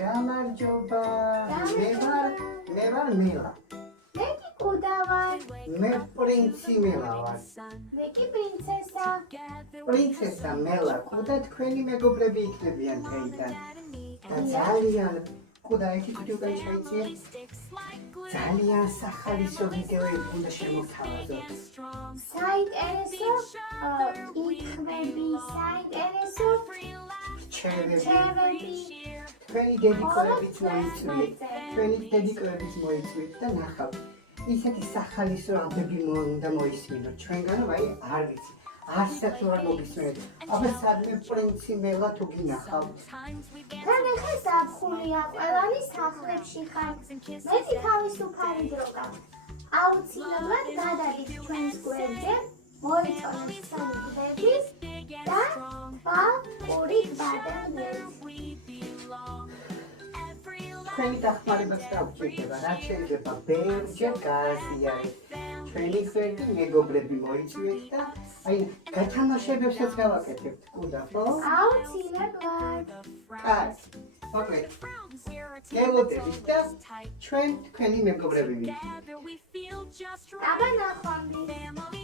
გამარჯობა. მე ვარ მელა. მე კი კუდა ვარ. მე პრინცი მელა ვარ. მე კი პრინცესა. პრინცესა მელა, კუდა თქვენი მეგობრები იქნებიან დღეიდან. და ძალიან კუდა ერთი თვით უკან ჩაიწიე. ძალიან სახალისო ვიდეოები უნდა შემოგთავაზოთ. საინტერესო კითხვები, საინტერესო რჩევები. თქვენი დედიკოებიც მოიწვიეთ და ნახავთ. ისეთი სახალისო ამბები უნდა მოისმინოთ. ჩვენგანო აი არ ვიცი. არცაც არ მოგისმენთ. აბა სადმე პრინცი მელა თუ გინახავთ. თან ეხა ზაფხულია, ყველანი სახლებში ხარ. მეტი თავისუფალი დრო გაქვთ. აუცილებლად გადაგით ჩვენს გვერდზე, მოიწონეთ სამგლები და პური ბადემს. თქვენი დახმარებაც დაგვჭირდება, რაც შეიძლება ბევრჯერ გააზიარეთ. ჩვენი გვერდი მეგობრები მოიწვიეთ და აი გათამაშებებსაც გავაკეთებთ, კუდა, ხო? აუცილებლად. კარგი. მოკლედ. გელოდებით და ჩვენ თქვენი მეგობრები ვიქნებით. აბა ნახვამდის.